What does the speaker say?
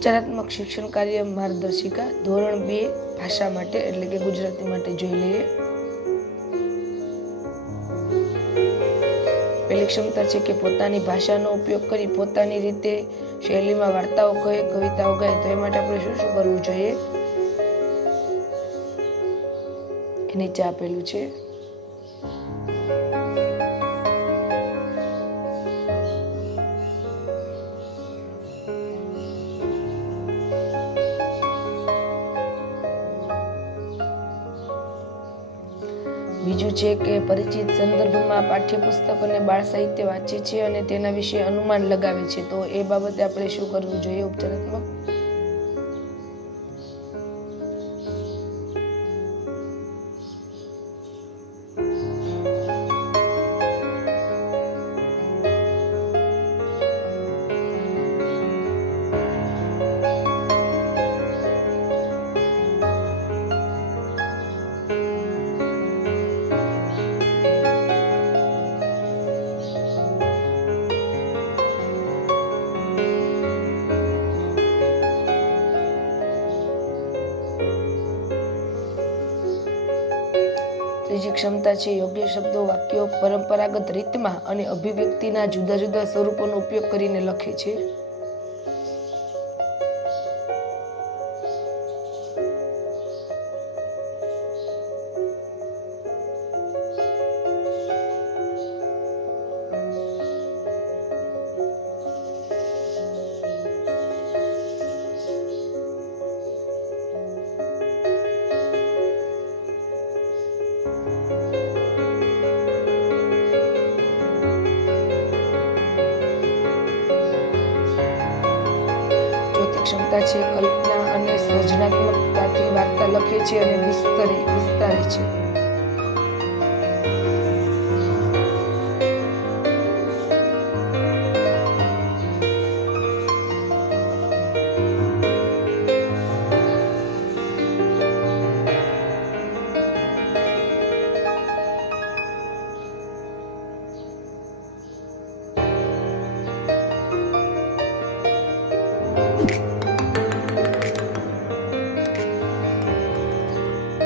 ઉપચારાત્મક શિક્ષણ કાર્ય માર્ગદર્શિકા ધોરણ 2 ભાષા માટે એટલે કે ગુજરાતી માટે જોઈ લઈએ. પહેલી ક્ષમતા છે કે પોતાની ભાષાનો ઉપયોગ કરી પોતાની રીતે શૈલીમાં વાર્તાઓ કહે, કવિતાઓ ગાય. તો એ માટે આપણે શું શું કરવું જોઈએ એ નીચે આપેલું છે. બીજું છે કે પરિચિત સંદર્ભમાં પાઠ્યપુસ્તક અને બાળ સાહિત્ય વાંચે છે અને તેના વિશે અનુમાન લગાવે છે. તો એ બાબતે આપણે શું કરવું જોઈએ ઉપચારાત્મક? ત્રીજી ક્ષમતા છે યોગ્ય શબ્દો, વાક્યો પરંપરાગત રીતમાં અને અભિવ્યક્તિના જુદા જુદા સ્વરૂપોનો ઉપયોગ કરીને લખે છે. ક્ષમતા છે કલ્પના અને સર્જનાત્મકતાથી વાર્તા લખે છે અને વિસ્તારે છે.